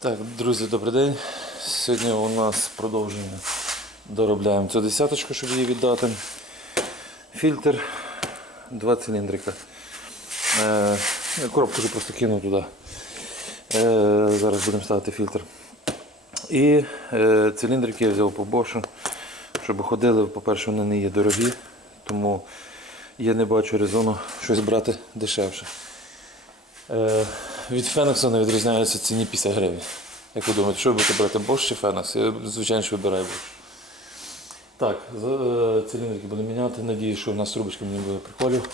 Так, друзі, добрий день. Сьогодні у нас продовження. Доробляємо цю десяточку, щоб її віддати. Фільтр, два циліндрика. Е, коробку вже просто кинув туди. Е, зараз будемо ставити фільтр. І е, циліндрики я взяв по бошу, щоб ходили. По-перше, вони не є дорогі, тому я не бачу резону щось брати дешевше. Від Фенокса не відрізняються ціні 50 гривень. Як ви думаєте, що ви будете брати Bosch чи Фенокс? Я, звичайно, що вибираю Bosch. Так, е, циліндрики буду міняти. Надію, що у нас трубочка мені буде приколів.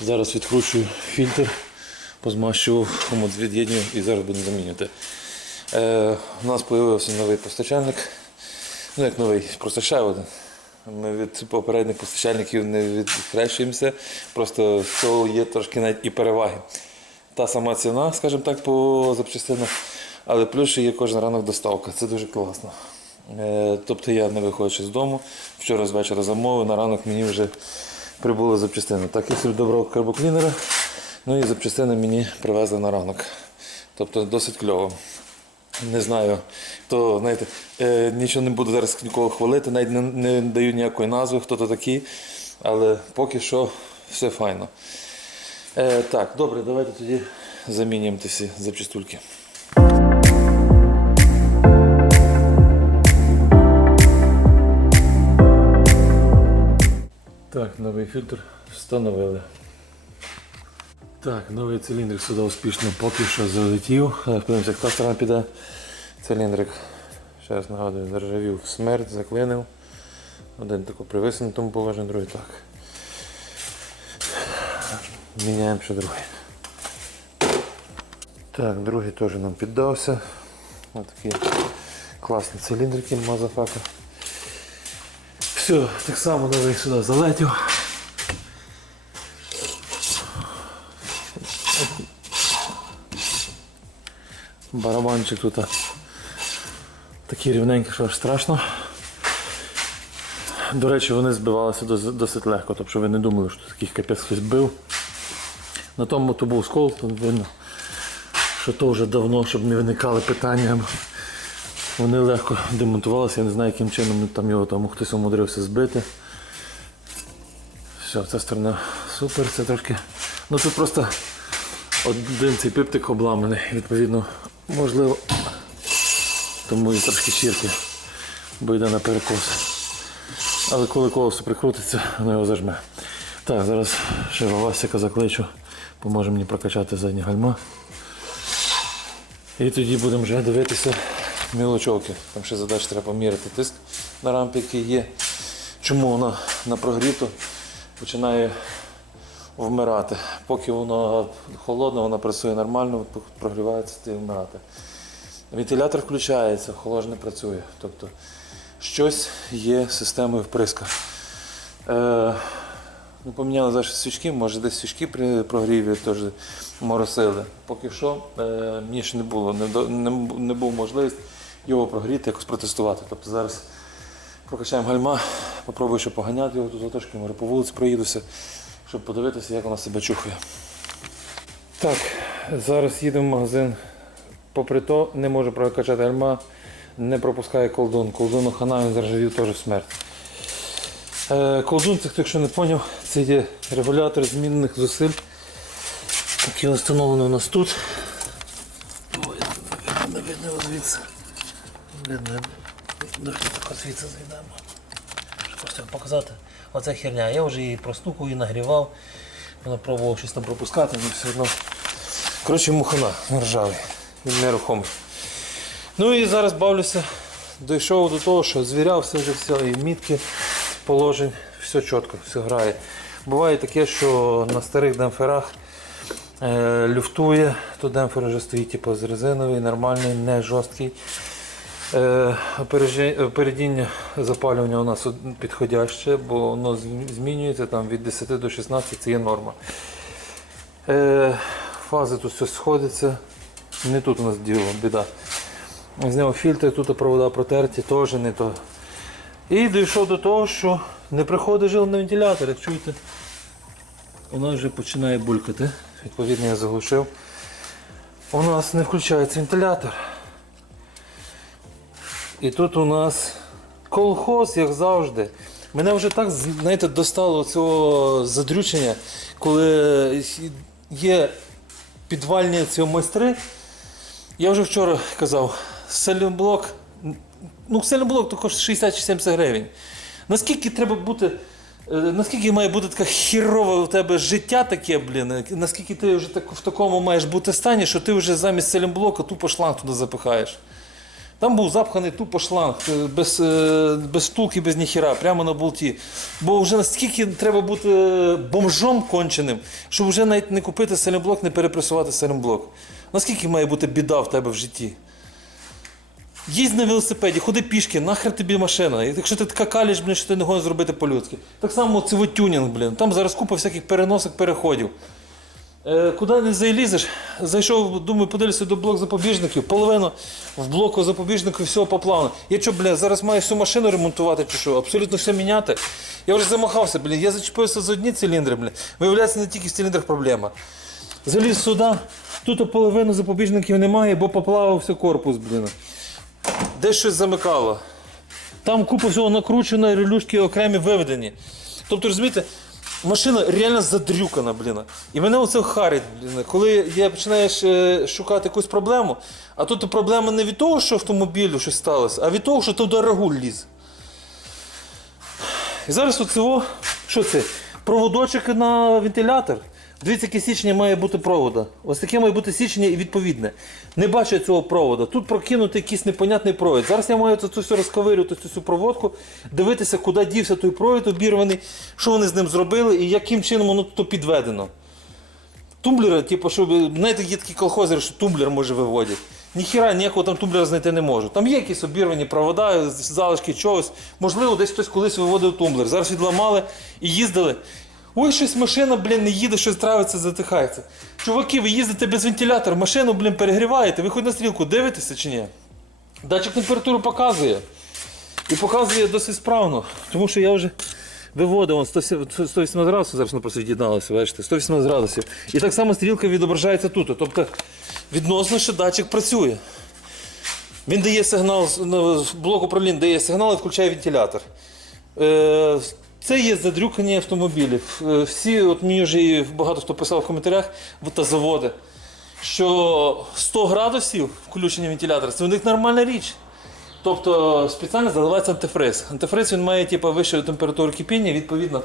Зараз відкручую фільтр, позмащував, хомут від'єднюю і зараз буду замінювати. Е, у нас з'явився новий постачальник. Ну як новий, просто ще один. Ми від попередніх постачальників не відхрещуємося, просто в цього є трошки навіть і переваги. Та сама ціна, скажімо так, по запчастинах, але плюс ще є кожен ранок доставка. Це дуже класно. Е, Тобто я не виходячи з дому, вчора з вечора замовив, на ранок мені вже прибули запчастини. Так, я собі добрав карбоклінера, ну і запчастини мені привезли на ранок. Тобто досить кльово. Не знаю, то знаєте, е, нічого не буду зараз нікого хвалити, навіть не, не даю ніякої назви, хто то такий, але поки що все файно. Е, так, добре, давайте тоді замінюємо ті запчастульки. Так, новий фільтр встановили. Так, новий циліндрик сюди успішно поки що залетів. Подивимося, як та сторона піде. Циліндрик, ще раз нагадую, заржавів смерть, заклинив. Один тако при висунутому положенні, другий так. Міняємо ще другий. Так, другий теж нам піддався. Ось такі класні циліндрики мазафака. Все, так само новий сюди залетів. Барабанчик тут такий рівненький, що аж страшно. До речі, вони збивалися досить легко, тобто ви не думали, що таких капець хтось бив. На тому то був скол, то видно, що то вже давно, щоб не виникали питання. Вони легко демонтувалися, я не знаю, яким чином там його там хтось умудрився збити. Все, ця сторона супер, це трошки. Ну тут просто один цей пиптик обламаний, відповідно, можливо, тому і трошки щірки, бо йде на перекос. Але коли колесо прикрутиться, воно його зажме. Так, зараз ще Васика закличу, поможе мені прокачати задні гальма. І тоді будемо вже дивитися мілочовки. Там ще задач треба поміряти тиск на рампі, який є. Чому вона на прогріту починає вмирати. Поки воно холодне, вона працює нормально, прогрівається і вмирати. Вентилятор включається, охолодження не працює. Тобто щось є системою вприска. Е, ну, поміняли зараз свічки, може десь свічки при прогріві теж моросили. Поки що е, мені ще не було, не, не, не був можливість його прогріти, якось протестувати. Тобто зараз прокачаємо гальма, попробую ще поганяти його тут трошки, може по вулиці проїдуся, щоб подивитися, як вона себе чухає. Так, зараз їдемо в магазин. Попри то, не можу прокачати гальма, не пропускає колдун. Колдуну хана він заржавів теж в смерть. Е, колдун, хто якщо не зрозумів, це є регулятор змінних зусиль, який встановлений у нас тут. Ой, не видно його звідси. Звідси зайдемо. Просто показати. Оце херня. Я вже її простукав і нагрівав. Вона пробував щось там пропускати, але все одно. Коротше, мухана ржавий. Він нерухомий. Ну і зараз бавлюся. Дійшов до того, що звірявся вже все, і мітки положень, все чітко, все грає. Буває таке, що на старих демпферах е, люфтує, то демпфер вже стоїть типу, з резиновий, нормальний, не жорсткий. Е, Опередіння запалювання у нас підходяще, бо воно змінюється там, від 10 до 16 це є норма. Е, Фази тут все сходиться. Не тут у нас діло, біда. Зняв фільтр, тут провода протерті, теж не то. І дійшов до того, що не приходить жил на вентилятор, як чуєте, воно вже починає булькати. Відповідно, я заглушив. У нас не включається вентилятор. І тут у нас колхоз, як завжди. Мене вже так знаєте, достало цього задрючення, коли є підвальні ці майстри. Я вже вчора казав, селенблок, ну селенблок то коштує 60 чи 70 гривень. Наскільки треба бути, е, наскільки має бути така хірове у тебе життя таке, блін, наскільки ти вже так, в такому маєш бути стані, що ти вже замість селенблока тупо шланг туди запихаєш. Там був запханий тупо шланг, е, без, е, без штуки, без ніхіра, прямо на болті. Бо вже настільки треба бути бомжом конченим, щоб вже навіть не купити селенблок, не перепресувати селенблок. Наскільки має бути біда в тебе в житті? Їздь на велосипеді, ходи пішки, нахер тобі машина. Якщо ти така каліш, блін, що ти не гониш зробити по-людськи. Так само це тюнінг, блін. Там зараз купа всяких переносок, переходів. Е, куди не залізеш, зайшов, думаю, подивлюся до блок запобіжників, половину в блоку запобіжників всього поплавно. Я що, бля, зараз маю всю машину ремонтувати чи що, абсолютно все міняти. Я вже замахався, блін, я зачепився за одні циліндри, блін. Виявляється, не тільки в циліндрах проблема. Заліз сюди, тут половину запобіжників немає, бо поплавився корпус, блін. Десь щось замикало. Там купа всього накручено, релюшки окремі виведені. Тобто, розумієте, машина реально задрюкана, блін. І мене оце харить, блін. Коли я починаєш е, шукати якусь проблему, а тут проблема не від того, що автомобілю щось сталося, а від того, що туди рагуль ліз. І зараз оцього, що це? Проводочок на вентилятор. Дивіться, яке січення має бути провода. Ось таке має бути січення і відповідне. Не бачу цього провода. Тут прокинутий якийсь непонятний провід. Зараз я маю це все розковирювати, цю всю проводку, дивитися, куди дівся той провід обірваний, що вони з ним зробили і яким чином воно тут підведено. Тумблери, типу, що знаєте, є такі колхозери, що тумблер може виводять. Ніхіра ніякого там тумблера знайти не можу. Там є якісь обірвані провода, залишки чогось. Можливо, десь хтось колись виводив тумблер. Зараз відламали і їздили. Ой, щось машина, блін, не їде, щось травиться, затихається. Чуваки, ви їздите без вентилятора, машину, блін, перегріваєте, ви хоч на стрілку дивитеся чи ні? Датчик температуру показує. І показує досить справно, тому що я вже виводив он 180 градусів, зараз просто від'єдналося, бачите, 180 градусів. І так само стрілка відображається тут. Тобто відносно, що датчик працює. Він дає сигнал, блок управління дає сигнал і включає вентилятор. Це є задрюкані автомобілів. Е, Всі, от мені вже багато хто писав в коментарях, та заводи, що 100 градусів включення вентилятора це у них нормальна річ. Тобто спеціально заливається антифриз. Антифриз він має типу, вищу температуру кипіння, відповідно,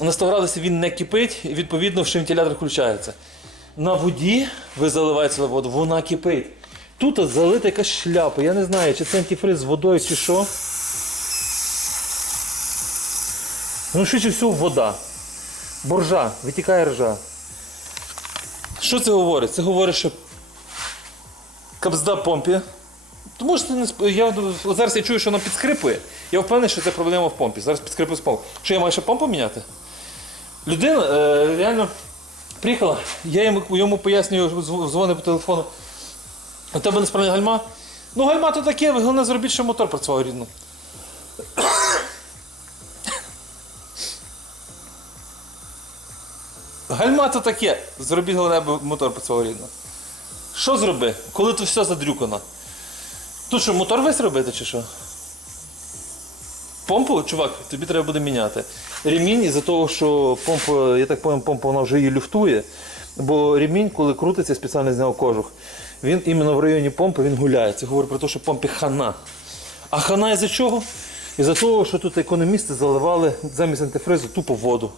на 100 градусів він не кипить, відповідно, що вентилятор включається. На воді ви заливаєте воду, вона кипить. Тут залита якась шляпа. Я не знаю, чи це антифриз з водою, чи що. Ну, швидше всього, вода. Боржа, витікає ржа. Що це говорить? Це говорить, що капзда помпі. Тому що не я зараз я чую, що вона підскрипує. Я впевнений, що це проблема в помпі. Зараз підскрипує з помпи. Що я маю ще помпу міняти? Людина е, реально приїхала, я йому, йому пояснюю, зв- дзвоню по телефону. У тебе несправні гальма? Ну, гальма то таке, головне зробіть, щоб мотор працював рідно. Гальма то таке, зробіть головне, аби мотор працював рідно. Що зроби, коли тут все задрюкано? Тут що, мотор весь робити чи що? Помпу, чувак, тобі треба буде міняти. Ремінь із-за того, що помпа, я так пам'ятаю, помпа вона вже її люфтує. Бо ремінь, коли крутиться, спеціально зняв кожух, він іменно в районі помпи він гуляє. Це говорить про те, що помпі хана. А хана із-за чого? Із-за того, що тут економісти заливали замість антифризу тупо воду.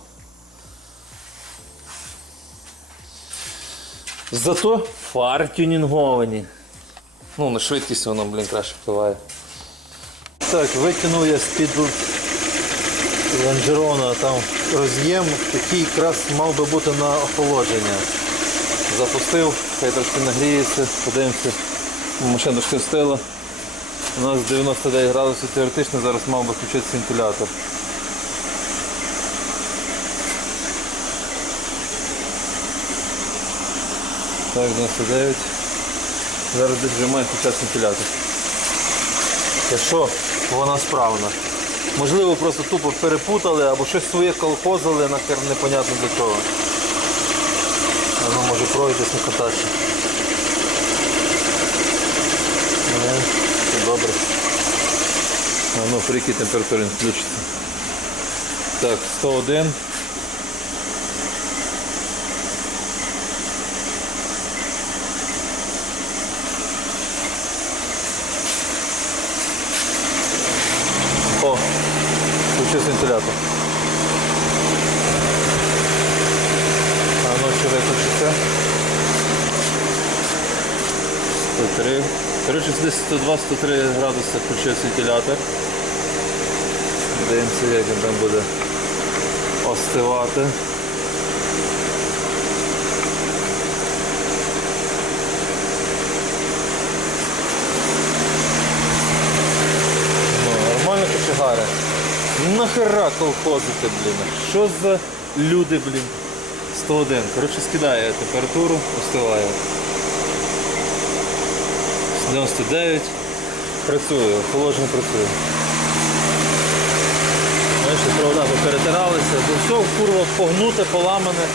Зато фари тюнінговані. Ну, на швидкість воно, блін, краще впливає. Так, витягнув я з-під лонжерона там роз'єм, який якраз мав би бути на охолодження. Запустив, хай трошки нагріється, подивимося. Машина трошки встила. У нас 99 градусів теоретично, зараз мав би включитися вентилятор. Так, 99. Зараз десь вже має включатися вентилятор. Якщо вона справна. Можливо, просто тупо перепутали або щось своє колхозили, нахер непонятно до чого. Воно може пройдеш не кататися. Не, все добре. А ну, при якій температурі включиться. Так, 101. О, включився вентилятор. А ну чи виключиться? 103. Коротше, десь 102-103 градуси включився вентилятор. Дивимося, як він там буде остивати. Ну, нормально кочегари. Нахера колхозити, блін? Що за люди, блін? 101. Коротше, скидає температуру, остиває. 99. Працює, охолодження працює. Бачите, провода поперетиралися, все курва погнуте, поламане.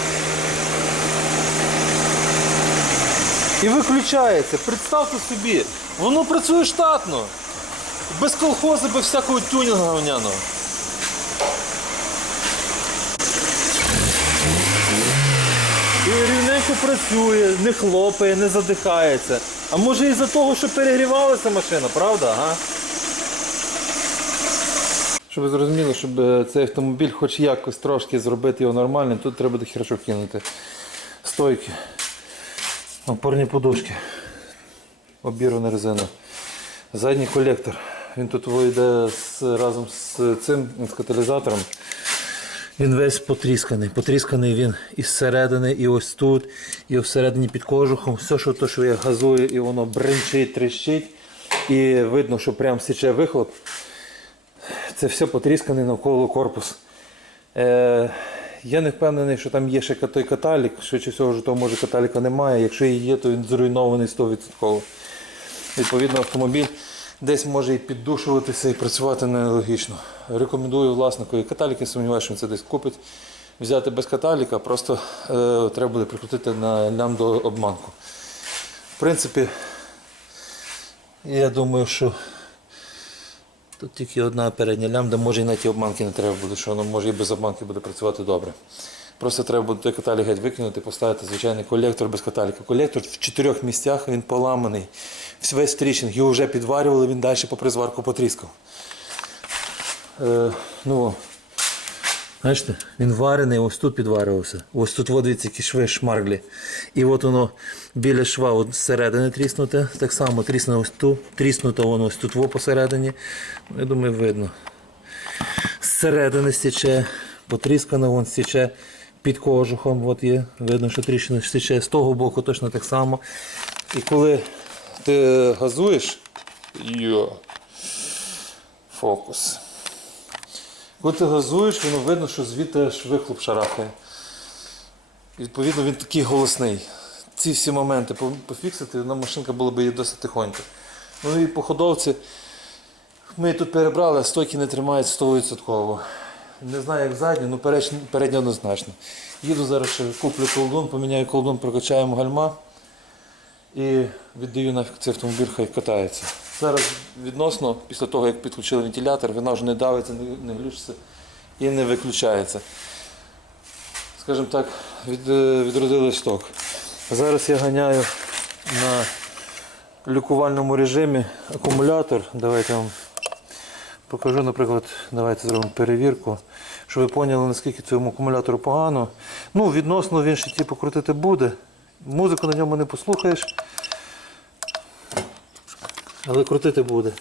І виключається. Представте собі, воно працює штатно. Без колхозу, без всякого тюнінга говняного. І рівненько працює, не хлопає, не задихається. А може із-за того, що перегрівалася машина, правда? Ага. Щоб ви зрозуміли, щоб е, цей автомобіль хоч якось трошки зробити його нормальним, тут треба до херчу кинути. Стойки, опорні подушки, обірвана резина. Задній колектор. Він тут вийде з, разом з цим з каталізатором. Він весь потрісканий. Потрісканий він і зсередини, і ось тут, і всередині під кожухом. Все, що то, що я газую, і воно бринчить, тріщить. І видно, що прям січе вихлоп. Це все потрісканий навколо корпус. Е, я не впевнений, що там є ще той каталік. Швидше всього, що того може каталіка немає. Якщо і є, то він зруйнований 100%. Відповідно, автомобіль десь може і піддушуватися і працювати нелогічно. Рекомендую власнику і каталіки, сумніваюся, що він це десь купить. Взяти без каталіка, просто е, треба буде прикрутити на лямбду обманку. В принципі, я думаю, що тут тільки одна передня лямбда, може і на ті обманки не треба буде, що воно може і без обманки буде працювати добре. Просто треба буде той каталік геть викинути, поставити звичайний колектор без каталіка. Колектор в чотирьох місцях він поламаний. Весь тріщинг, його вже підварювали, він далі по призварку потріскав. Е, ну. Бачите, він варений, ось тут підварювався. Ось тут от, дивіться, шви шмарглі. І от воно біля шва от зсередини тріснуте. Так само трісне ось тут, тріснуто воно ось тут во посередині. Ну, Я думаю, видно. Зсередини стіче, потріскано вон стіче під кожухом. От є. Видно, що тріщина стіче. З того боку точно так само. І коли ти газуєш, йо, фокус. Коли ти газуєш, воно видно, що звідти аж вихлоп шарахає. Відповідно, він такий голосний. Ці всі моменти пофіксити, на машинка була б її досить тихонька. Ну і по ходовці ми тут перебрали, а стойки не тримають 100%. Не знаю, як задні, ну передня, однозначно. Їду зараз куплю колдун, поміняю колдун, прокачаємо гальма і віддаю нафіг цей автомобіль, хай катається. Зараз відносно, після того, як підключили вентилятор, вона вже не давиться, не, глючиться і не виключається. Скажімо так, від, е, відродили сток. Зараз я ганяю на лікувальному режимі акумулятор. Давайте вам покажу, наприклад, давайте зробимо перевірку, щоб ви поняли, наскільки цьому акумулятору погано. Ну, відносно він ще ті покрутити буде. Музику на ньому не послухаєш. Але крутити буде.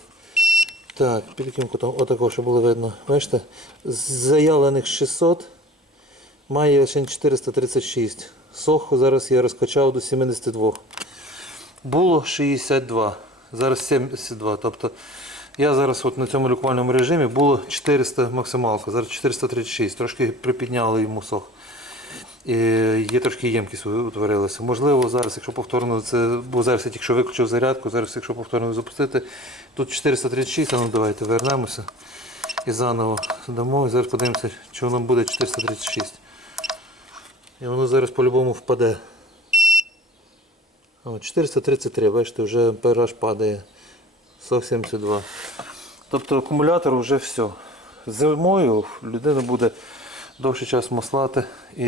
Так, під яким кутом? Отако, щоб було видно. Бачите? З заявлених 600 має лише 436. Соху зараз я розкачав до 72. Було 62. Зараз 72. Тобто я зараз от на цьому лікувальному режимі було 400 максималка, зараз 436. Трошки припідняли йому сох. Є трошки ємкість утворилася. Можливо, зараз, якщо повторно це, бо зараз я тільки виключив зарядку, зараз, якщо повторно запустити, тут 436, а ну давайте вернемося і заново дамо. І зараз подивимося, чи воно буде 436. І воно зараз по-любому впаде. О, 433, бачите, вже ампераж падає. 172. Тобто акумулятор вже все. Зимою людина буде довший час маслати і,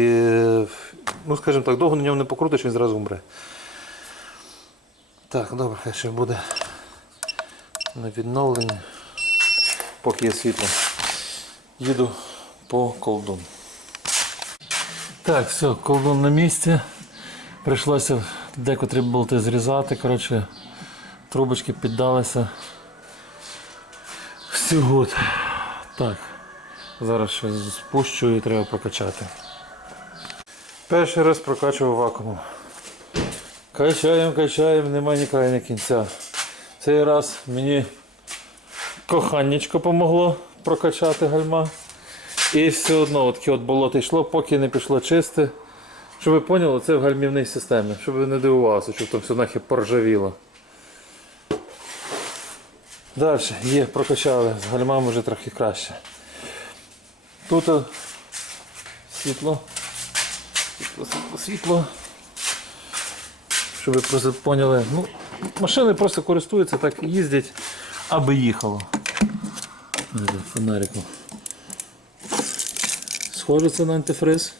ну скажімо так, довго на ньому не покрутиш, він зразу вмре. Так, добре, хай ще буде на відновлення, поки є світло. Їду по колдун. Так, все, колдун на місці. Прийшлося декотрі болти зрізати. Коротше, трубочки піддалися. Все гуд. Так. Зараз ще спущу і треба прокачати. Перший раз прокачував вакуумом. Качаємо, качаємо, немає ні краю, ні кінця. Цей раз мені коханнячко помогло прокачати гальма. І все одно таке от болото йшло, поки не пішло чисте. Щоб ви поняли, це в гальмівній системі. Щоб ви не дивувалися, що там все нахи поржавіло. Далі, є, прокачали, з гальмами вже трохи краще. Тут світло. Світло, світло, світло. Щоб ви поняли. Ну, машини просто користуються, так їздять, аби їхало. Фонариком. Схоже це на антифриз.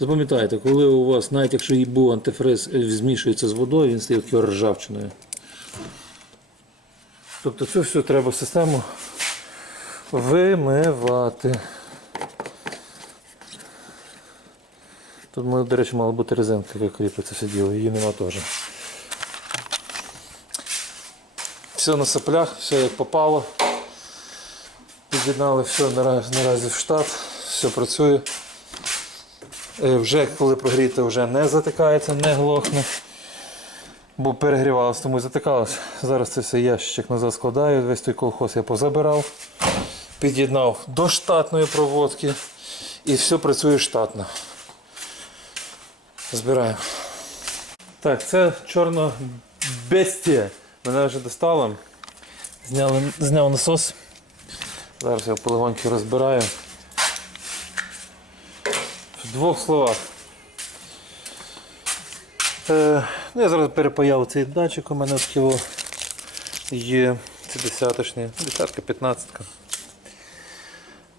Запам'ятайте, коли у вас, навіть якщо і був антифриз, е, змішується з водою, він стає такою ржавчиною. Тобто цю всю треба систему вимивати. Тут, до речі, мала бути резинка, яка кріпиться все діло, її нема теж. Все на соплях, все як попало. Під'єднали все наразі, наразі в штат, все працює. Е, Вже коли прогріти, вже не затикається, не глохне. Бо перегрівалося, тому і затикалося. Зараз це все ящик назад складаю, весь той колхоз я позабирав, під'єднав до штатної проводки і все працює штатно. Збираємо. Так, це чорна бестія. Мене вже достало. Зняли, зняв насос. Зараз я полегоньки розбираю. В двох словах. Е, ну, я зараз перепаяв цей датчик, у мене от його є. Це десяточний, десятка, п'ятнадцятка.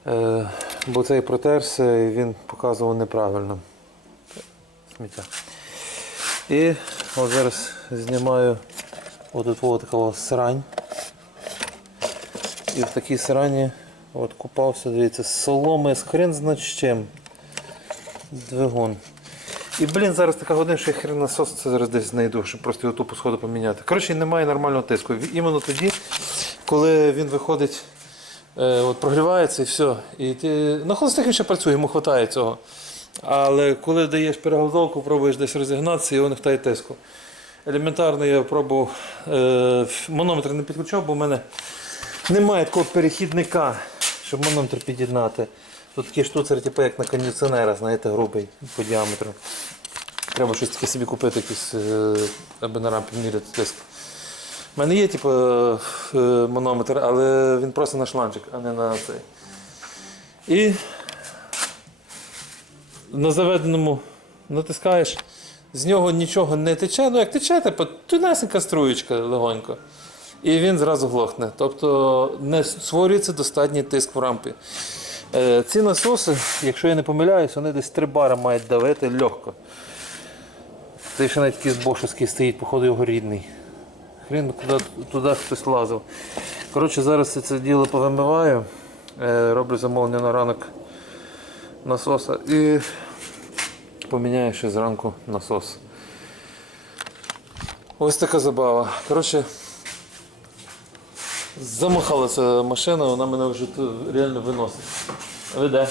Е, бо цей протерся він показував неправильно. Сміття. І от зараз знімаю от такого срань. І в такій срані от купався, дивіться, соломи, з хрен зна з. Двигун. І, блін, зараз така година, що я хрен насос це зараз десь знайду, щоб просто його тупо сходу поміняти. Коротше, немає нормального тиску. Іменно тоді, коли він виходить, е, от прогрівається і все. І ти... На холостих він ще працює, йому вистачає цього. Але коли даєш переголовку, пробуєш десь розігнатися, його не вистачає тиску. Елементарно я пробував, е, манометр не підключав, бо в мене немає такого перехідника, щоб манометр під'єднати. Тут такий штуцер, типу як на кондиціонера, знаєте, грубий по діаметру. Треба щось таке собі купити, якийсь, е, аби на рампі міряти тиск. У мене є типу, е, манометр, але він просто на шланчик, а не на цей. І на заведеному натискаєш, з нього нічого не тече. Ну як тече, типу, тунесенька струєчка легонько. І він зразу глохне. Тобто не створюється достатній тиск в рампі. Е, ці насоси, якщо я не помиляюсь, вони десь 3 бари мають давити легко. Цей ще навіть такий збошевський стоїть, походу його рідний. Хрін туди, туди хтось лазив. Коротше, зараз я це діло повимиваю, е, роблю замовлення на ранок насоса і поміняю ще зранку насос. Ось така забава. Коротше, замахала машина, вона мене вже реально виносить. Веде.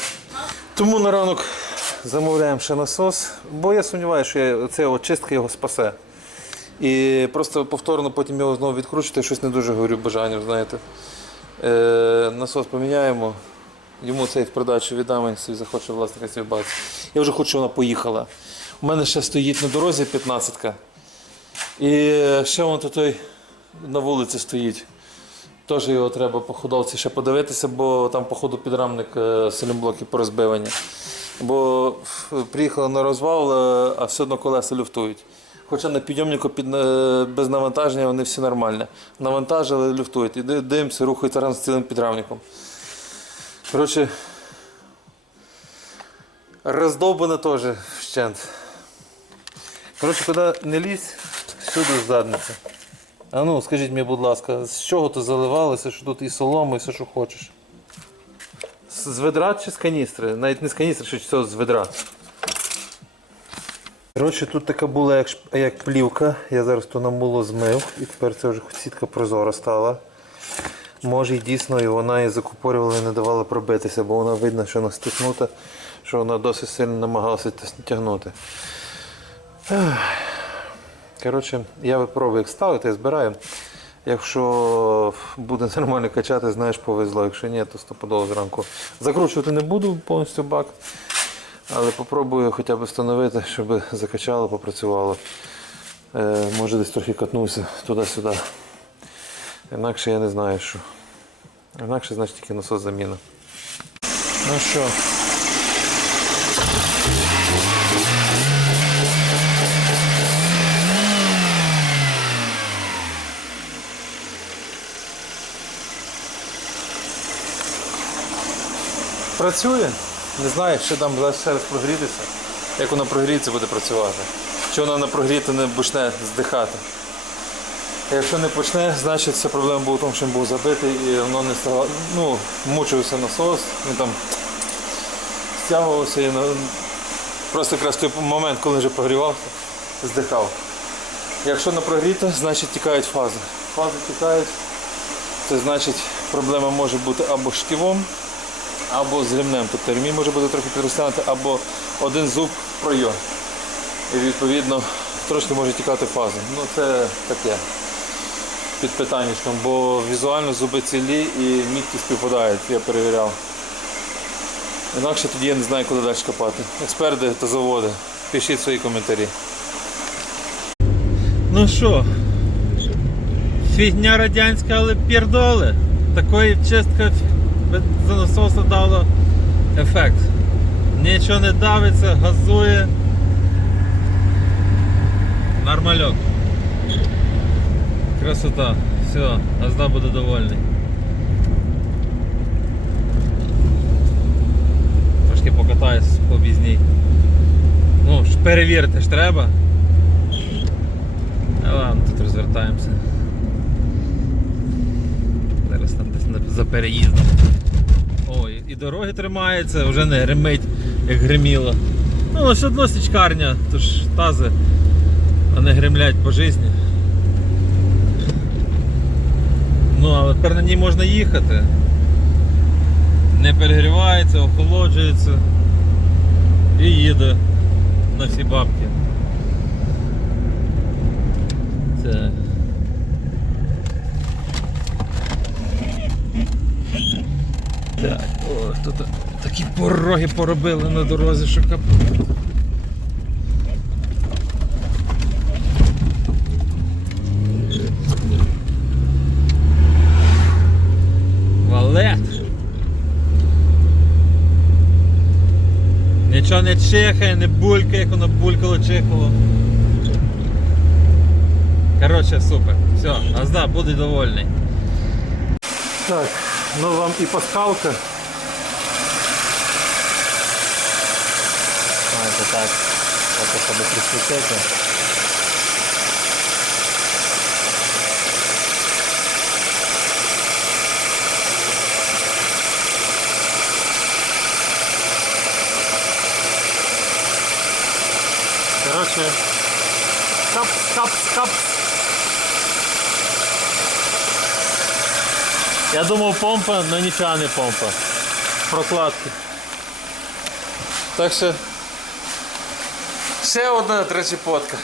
Тому на ранок замовляємо ще насос, бо я сумніваюся, що ця очистка його спасе. І просто повторно потім його знову відкручувати, щось не дуже говорю бажанням, знаєте. Е, насос поміняємо, йому цей в продачу віддам, він собі захоче власника собі бачити. Я вже хочу, щоб вона поїхала. У мене ще стоїть на дорозі 15-ка. І ще вон той на вулиці стоїть. Теж його треба по ходовці ще подивитися, бо там, походу, підрамник е, силімблоки порозбивані. Бо приїхали на розвал, е, а все одно колеса люфтують. Хоча на підйомнику під, е, без навантаження вони всі нормальні. Навантажили, люфтують. І ди- дивимося, рухається разом з цілим підрамником. Коротше, роздовбано теж вщент. Коротше, куди не лізь, всюди задниця. А ну, скажіть мені, будь ласка, з чого то заливалося, що тут і солома, і все, що хочеш? З ведра чи з каністри? Навіть не з каністри, що це з ведра. Коротше, тут така була як, як плівка. Я зараз то намуло змив, і тепер це вже сітка прозора стала. Може дійсно і вона і закупорювала і не давала пробитися, бо вона видно, що вона стиснута, що вона досить сильно намагалася тягнути. Коротше, я випробую, як ставити, я збираю. Якщо буде нормально качати, знаєш, повезло. Якщо ні, то стопудово зранку. Закручувати не буду повністю бак, але попробую хоча б встановити, щоб закачало, попрацювало. Е, може десь трохи катнувся туди-сюди. Інакше я не знаю, що. Інакше, значить, тільки насос заміна. Ну що? Працює. Не знаю, ще там буде ще раз прогрітися. Як воно прогріється, буде працювати. Чи воно на прогріти не почне здихати. Якщо не почне, значить вся проблема була в тому, що він був забитий і воно не стало. Ну, мучився насос, він там стягувався і на- просто якраз той момент, коли вже прогрівався, здихав. Якщо не прогріто, значить тікають фази. Фази тікають, це значить проблема може бути або шківом, або з ремнем. Тобто ремінь може бути трохи підростянути, або один зуб пройом. І відповідно трошки може тікати фаза. Ну це таке під питаннячком, бо візуально зуби цілі і мітки співпадають, я перевіряв. Інакше тоді я не знаю, куди далі копати. Експерти та заводи. Пишіть свої коментарі. Ну що, фігня радянська, але пірдоли. Такої чистка за насоса дала ефект. Нічого не давиться, газує. Нормальок. Красота. Все, газда буде довольний. Трошки покатаюсь по об'їзній. Ну, ж перевірити ж треба. А ладно, тут розвертаємося. Зараз там десь за переїздом. Ой, і дороги тримаються, вже не гримить, як гриміло. Ну, лише одно січкарня, то ж тази, а не гримлять по житті. Ну, але тепер на ній можна їхати. Не перегрівається, охолоджується і їде на всі бабки. Це. Так, о, тут такі пороги поробили на дорозі, що кап. Валет. Нічого не чихає, не булькає, як воно булькало, чихало. Коротше, супер. Все, Азда, буде довольний. Так, ну вам і пасхалка. Знаєте, так. Так, щоб присвітити. Коротше, капс, капс, капс. Я думав помпа, але нічого не помпа. Прокладки. Так що ще одна тречіпотка.